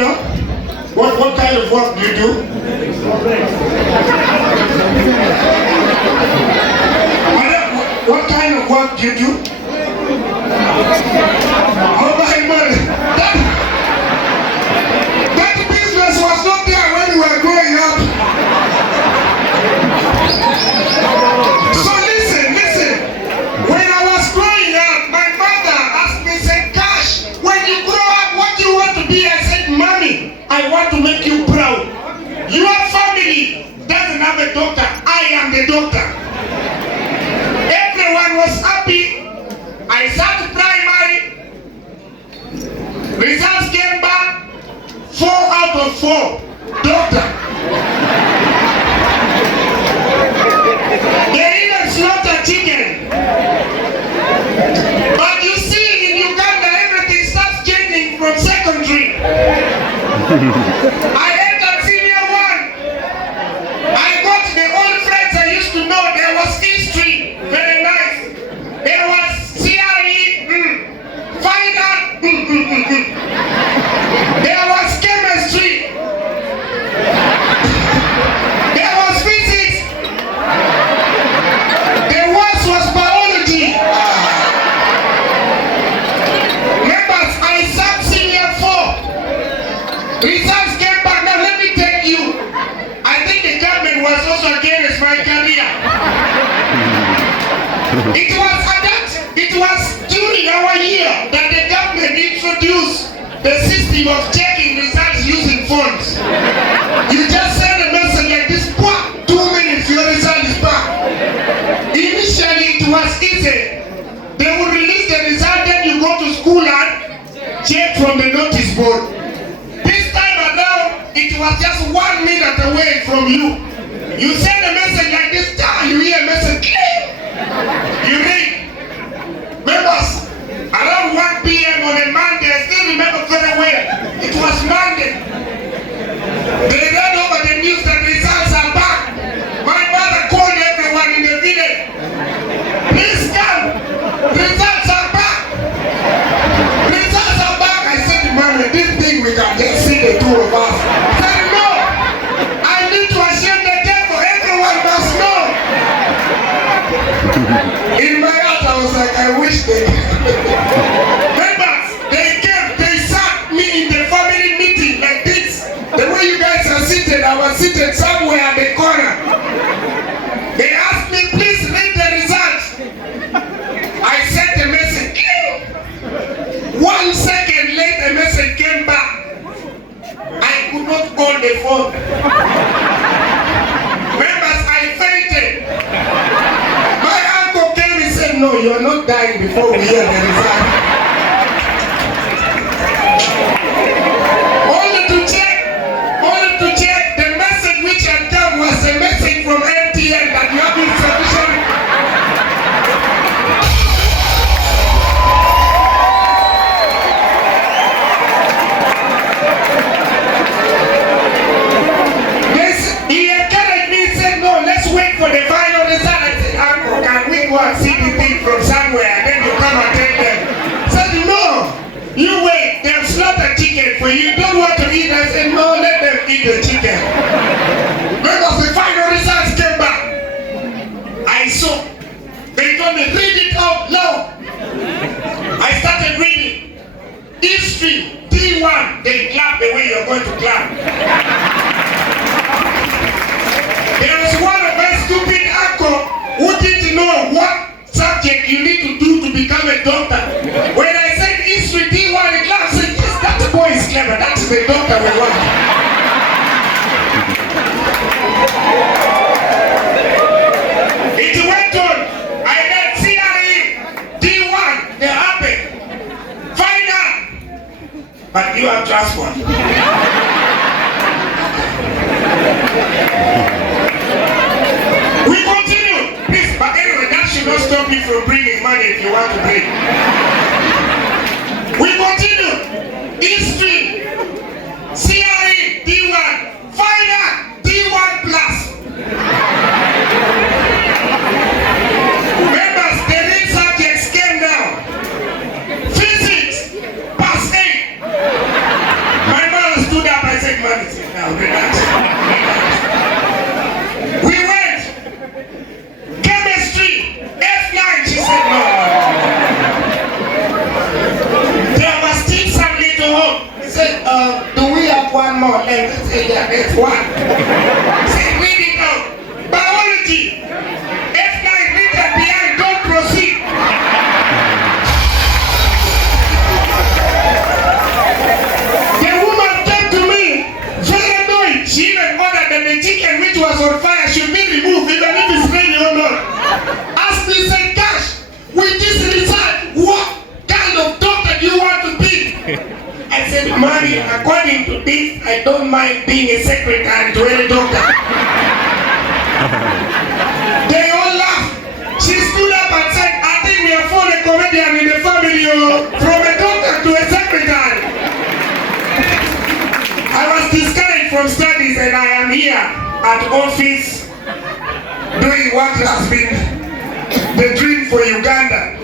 know? What kind of work do you do? What kind of work do you do? Oh my God! That business was not there when we were growing up. So listen. When I was growing up, my mother asked me, said, Kash, when you grow up, what do you want to be? I said, Mommy, I want to make you proud. Your family doesn't have a doctor. I am the doctor. Everyone was happy. I sat primary. Results came back. 4 out of 4. Doctor. They even slaughter chicken. But you see, in Uganda, everything starts changing from secondary. I entered senior 1. I got the old friends I used to know. There was history, very nice. There was CRE, find out. There was chemistry. There was physics. The worst was biology. Members, I sat senior 4. Results came back. Now let me tell you, I think the government was also against my career. It was during our year that the government introduced the system of checking results using phones. You just send a message like this, 2 minutes, your result is back. Initially, it was easy. They would release the result, then you go to school and check from the notice board. This time around, it was just 1 minute away from you. You send a message like this, you hear a message, you read. Members, around 1 p.m. on a Monday, I still remember very well. It was Monday. They read over the news that results are back. My mother called everyone in the village. Please come. Results are back. Results are back. I said to Mama, this thing we can just see the 2 of us. I said, no. I need to assume the devil. Everyone must know. In my heart, I was like, I wish they Members, they came, they sat me in the family meeting like this. The way you guys are seated, I was seated somewhere at the corner. They asked me, please read the results. I sent a message. 1 second later, a message came back. I could not call the phone. Members, I fainted. My uncle came and said, no, you are not dying before we hear the result. Only to check, the message which had come was a message from MTN that you have been sufficient. He encouraged me and said, no, let's wait for the final result. I said, Uncle, can we go and see the thing from somewhere? Then you come and tell them. I said, no, you wait. They'll slaughter chicken for you. Don't want to eat. I said, no, let them eat the chicken. Because the final results came back. I saw. They told me, read it out loud. I started reading. History, D1. They clap the way you're going to clap. There was one of my stupid uncle who didn't know what subject you need to do to become a doctor. When I said history D1 in class, I said, yes, that boy is clever. That's the doctor we want. It went on. I got CRE, D1, they're happy. Final. But you have transport. We continue. Please, but anyway, that should not stop you from bringing money if you want to bring. We continue. History, CRE, D1, final, D1 plus. Members, the real subjects came down. Physics, pass 8. My mother stood save money. Now, relax. We went. Chemistry, F9. She said, no. There was still some little hope. He said, do we have one more left? I said, yeah, there's one. He said, read it out. Biology, F9, read that behind, don't proceed. The woman came to me, very annoyed. She even ordered that the chicken which was on fire should be removed, even if it's ready or not. Asked me, said, Kash, with this result, what kind of doctor do you want to be? I said, Mommy, according to this, I don't mind being a secretary to any doctor. They all laughed. She stood up and said, I think we have found a comedian in the family, from a doctor to a secretary. I was discouraged from studies and I am here at office doing what has been the dream for Uganda.